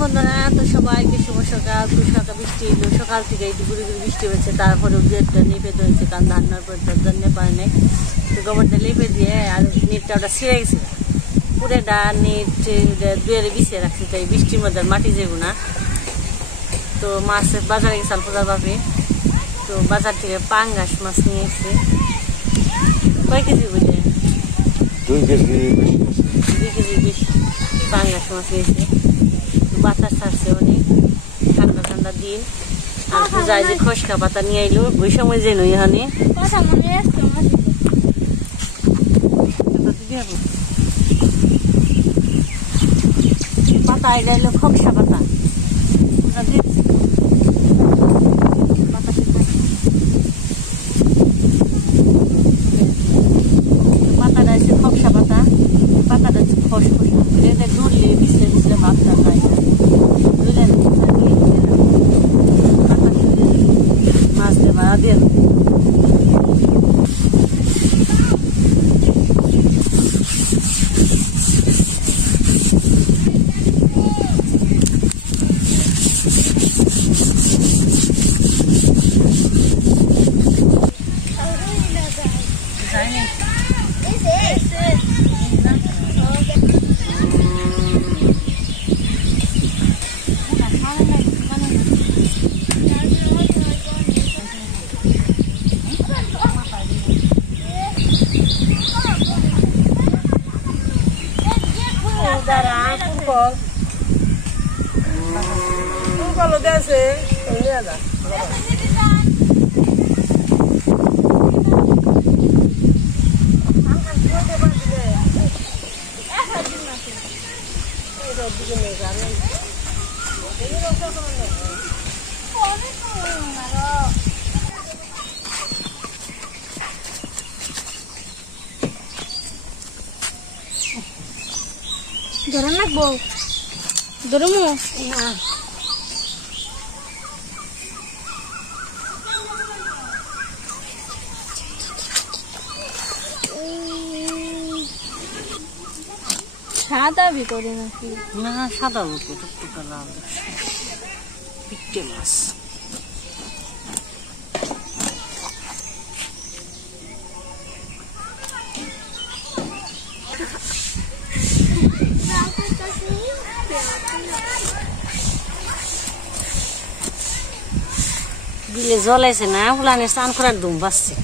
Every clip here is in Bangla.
বন্ধুরা, তো সবাইকে শুভ সকাল। তো সকাল বৃষ্টি এলো, সকাল থেকে একটু গুড়ি গুড়ি বৃষ্টি হয়েছে, তারপরেও গেটটা নেপে ধরেছে, কারণ ধান্নার পর তার জন্য পারে নাই। তো গোবরটা লেপে দিয়ে আর নেটটা ওটা ছিঁড়ে গেছে, পুরেটা নেট দুয়ারে বিছিয়ে রাখছে, তাই বৃষ্টির মধ্যে মাটি যাবো না। তো মাছ বাজারে গেছে আলপোজার ভাবে, তো বাজার থেকে পাঙ্গাস মাছ নিয়ে এসে কয় কেজি বুঝে 2 কেজি 2 কেজি বেশি পাঙ্গাস মাছ নিয়েছে। বাতাস ছাড়ছে অনেক, ঠান্ডা ঠান্ডা দিন। আর পূজায় যে খসকা পাতা নিয়ে আইলো, ওই সময় যে নই এখানে পাতা আইলে এলো খসা পাতা, পাতাটা আছে খসা পাতা, পাতাটা হচ্ছে খসখস, এটা ধরলে পিছলে পিছলে ভাতটা খায় না। মাছ দিয়ে ভাড়া দিয়ে lo que hace es nada. Dorong nak bau, dorong mu? সাদা ভিতরে নাকি? না, সাদা মতো টুকটুকা লাল পিকটে মাছ। বিলে জলাইছে না, ফুলানে স্নান করার ধুম বাজছে।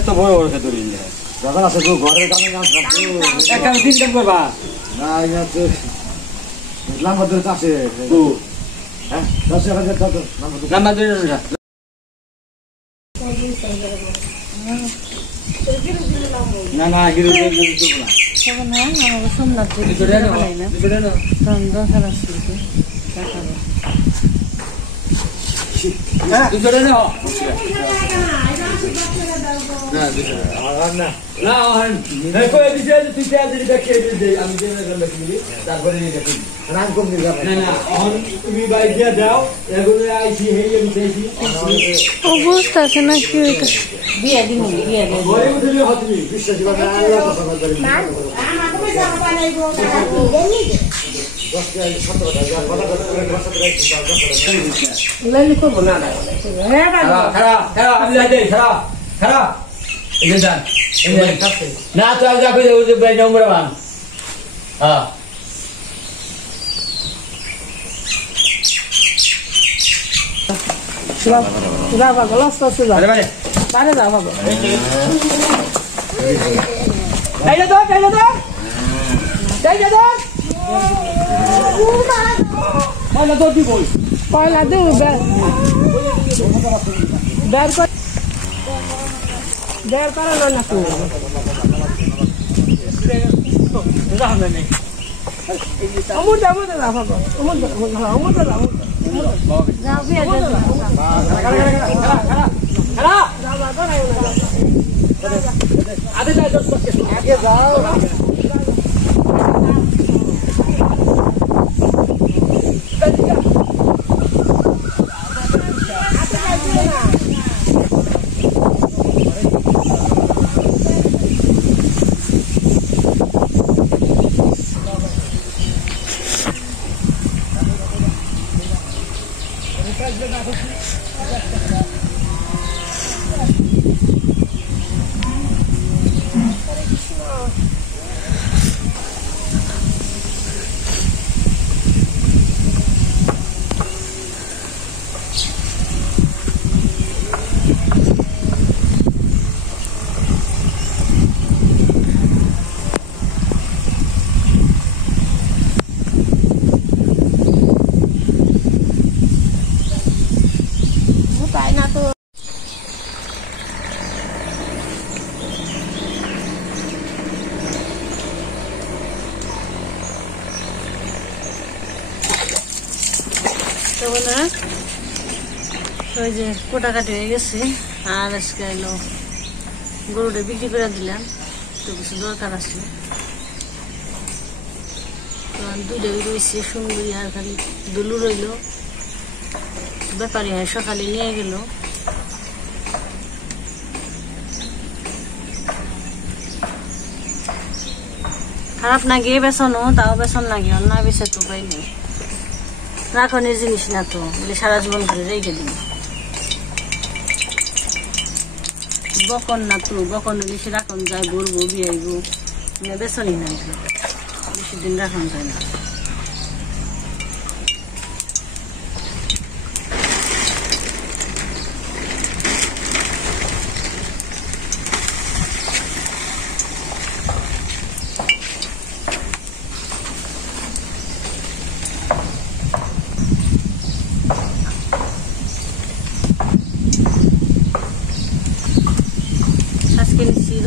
এত বড় বড় খেতে দিলে যখন আছে ঘরের কামে গাছ একটা দিন কাম করবা না, এটা লম্বা ধরে আছে। হ্যাঁ 10,000 টাকা লম্বা ধরে না না হিরো না তখন না আমাকে সোমনাথ না তখন 10,000 আসছে দেখাবো। অবস্থা আছে না কি বিয়ে দিন করবো না না তো আমি নম্বর বান হ্যাঁ যাবা গলাস তো যাবা তারে যাবা গো চাইলে তো পয়লা তো দিব পয়লা দেব বের কর বের করা না তো অমর যাবো না যাবা গো অমর যাবো যাও বিয়ে আগে যাও ওই যে কোটাকাটি হয়ে গেছে আর আজকে এলো গরুটা বিক্রি করে দিলাম তো কিছু দরকার আছে দুইটা রয়েছে সুন্দরী আর খালি দুলু রইল ব্যাপারী হয় সকালে নিয়ে গেল খারাপ না গিয়ে বেসনো তাও বেসন না গিয়ে না বেসে তো পাই নেই রাখনের জিনিস না তো বলে সারা জীবন করে রেখে দিন বকন না তো বকন বেশি রাখন যায় গরবো বিয়াইবো বেসনই না বেশি দিন রাখন যায় না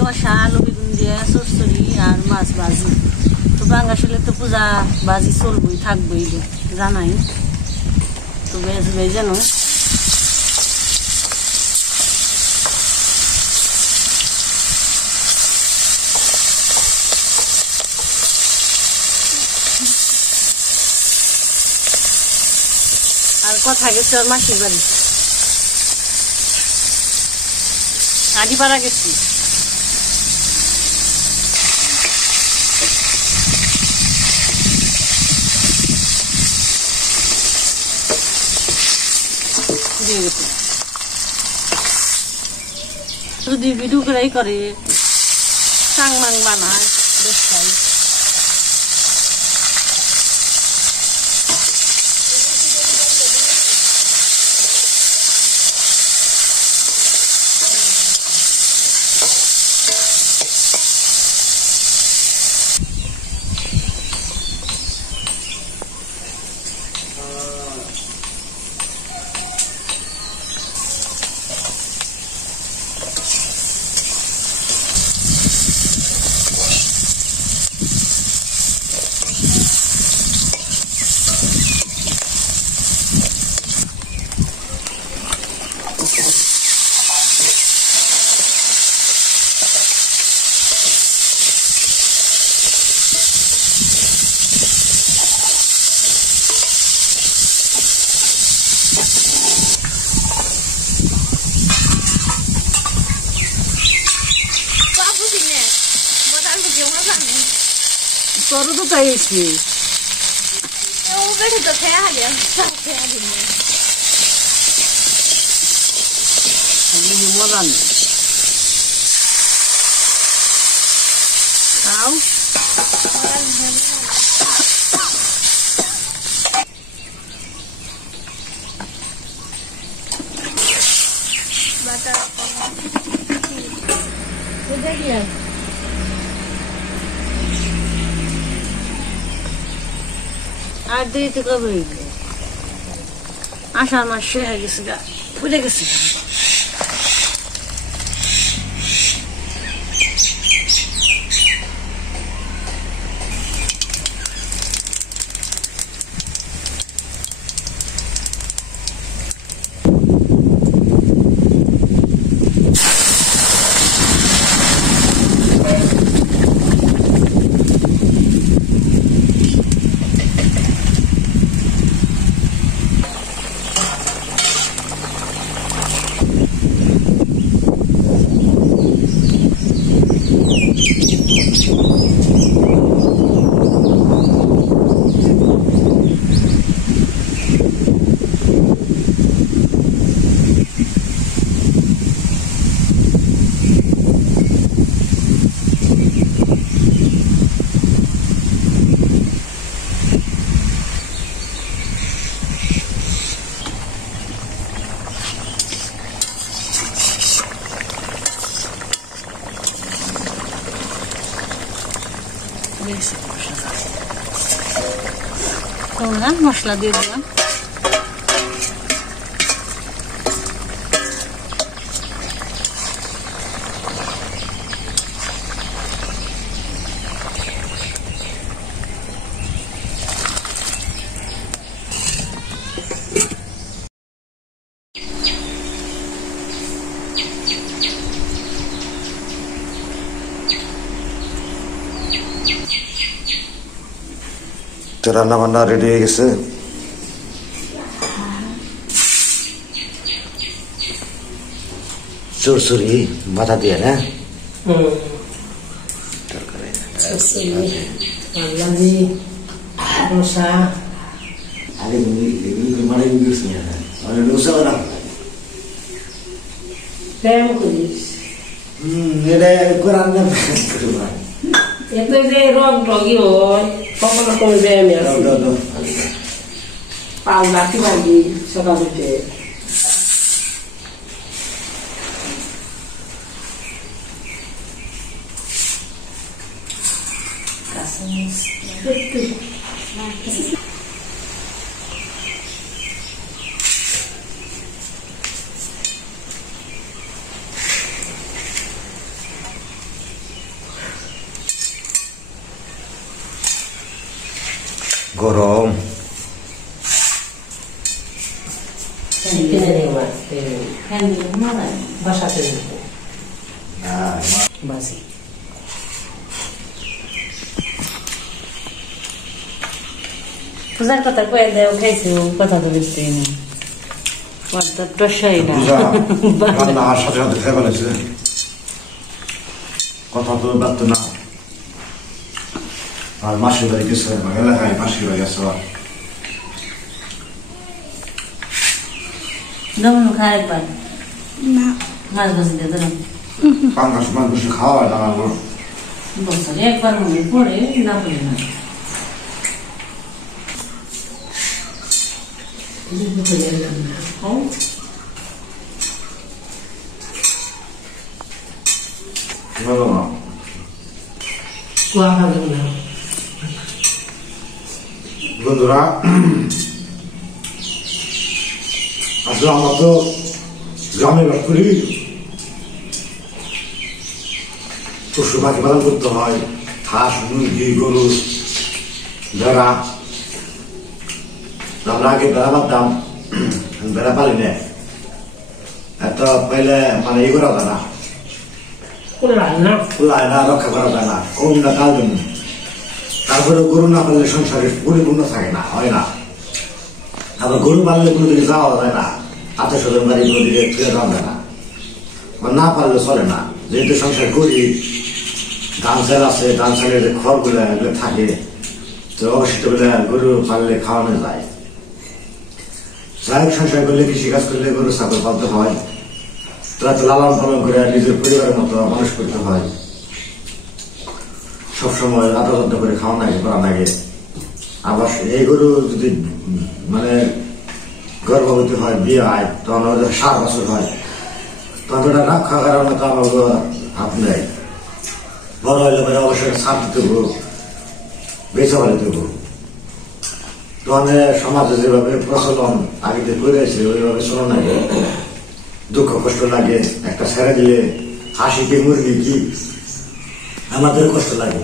রসা আলু বেগুন দিয়ে চচ্চড়ি আর মাছ ভাজি তো বাংলাদেশে তো পূজা ভাজি চলবই থাকবই জানাই তো বেজবে যেন আর কথা গেছে ওর মাসির বাড়ি আদিপাড়া গেছি যদি ভিডিও করাই করে সাংমাং বানায় বেশ খাই তোরও তো চাইছি মজা নেই খাও আর দিতে কবে আষাঢ় মাস শেষ হয়ে গেছে গা ভুলে গেছি হ্যাঁ মশলা দিয়ে দিলাম। তো রান্না বান্না রেডি হয়ে গেছে। চুরচুরি মাথা দিয়ে না এতে যে রোগ রোগী হয় কখনো কোনো ব্যায়ামে আছে পাল রাখি বাড়ি সকাল উঠে গরম বাসাতে বাসি পূজার কথা কয়ে দেয় খাইছি কথা তো বুঝতে না টসাই না রান্না আর সাথে সাথে খেয়ে ফেলেছে কথা তো বাড়তো না। আর মাসির বাড়ি গেছে এলাকায় মাসির বাড়ি আছে যেমন খায় একবার না মাছ ভাজি দিয়ে দিলাম পাঙ্গাস মাছ বসে খাওয়া হয় না বছরে একবার মনে পড়ে না পড়ে না কুয়া খাবেন না বন্ধুরা আসলে আমরা তো গ্রামে বাস করি, পশু পাখি পালন করতে হয়, হাঁস মুরগি গরু ভেড়া। আমরা আগে ভেড়া পালতাম, ভেড়া পালি না এত পাইলে মানে ই করা যায় না, খোলায় না, রক্ষা করা যায় না, কম না কাল জন্য। তারপরে গরু না পাললে সংসারে পরিপূর্ণ থাকে না, হয় না। আবার গরু পাললে কোনোদিকে যাওয়া যায় না, আত্মীয় স্বজন বাড়ি কোনোদিকে ফিরে যাওয়া যায় না, না পারলে চলে না। যেহেতু সংসার করি, ধান চাল আছে, ধান চালের যে খড়গুলো এগুলো থাকে, তো অবশিষ্ট গুলো গরু পাললে খাওয়ানো যায়। যাই হোক, সংসার করলে কৃষিকাজ করলে গরু ছাগল পালতে হয়, তারা তো লালন পালন করে নিজের পরিবারের মতো মানুষ করতে হয়। সবসময় আদর যত্ন করে খাওয়া লাগে, করা লাগে। আবার এই গরু যদি মানে গর্ভবতী হয়, বিয়ে হয়, তখন 7 বছর হয়, তখন ওটা রক্ষা করার মতো আমার হাত নেই। বড় হইলে পরে অবশ্যই ছাড় দিতে হবো, বেচা বাড়ি দেবো। তখন সমাজে যেভাবে প্রচলন আগে করেছে ওইভাবে চলন লাগে, দুঃখ কষ্ট লাগে। একটা ছেড়ে দিলে হাসি কি মুরগি কি আমাদের কষ্ট লাগে,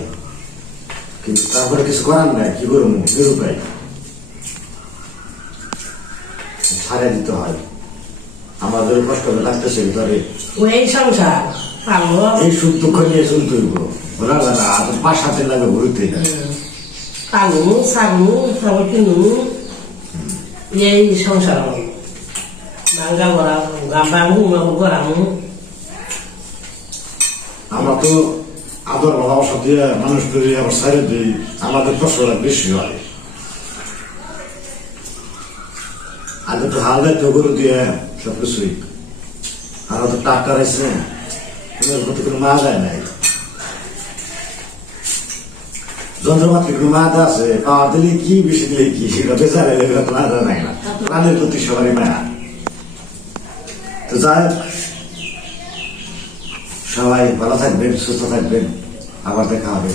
কিন্তু তারপরে কিছু করার নাই, কি করবো, নিরুপায় ছাড়ে দিতে হয়। আমাদের কষ্ট লাগতেছে ভিতরে, ওই সংসার এই সুখ দুঃখ নিয়ে চলতে হইব, বলা যায় না। 5-7 দিন লাগে ঘুরতে কালু সাগু সব কিনু এই সংসার বাঙ্গা গড়া গাম্বাঙ্গু গড়ামু। আমরা তো আদর ভালোবাসা দিয়ে মানুষ তৈরি আবার ছেড়ে দিই, আমাদের কষ্টটা বেশি হয়। আগে তো হাল তো গরু দিয়ে সবকিছুই, আমরা তো ট্রাক্টর আছে, প্রতি কোনো মা যায় নাই, যন্ত্রপাতি কোনো মাদা আছে, পাওয়া দিলে কি বেশি দিলে কি, সেটা বেচা দিলে মাদা নাই না। প্রাণের প্রতি সবারই মায়া। তো যাই হোক, সবাই ভালো থাকবেন, সুস্থ থাকবেন, আবার দেখা হবে।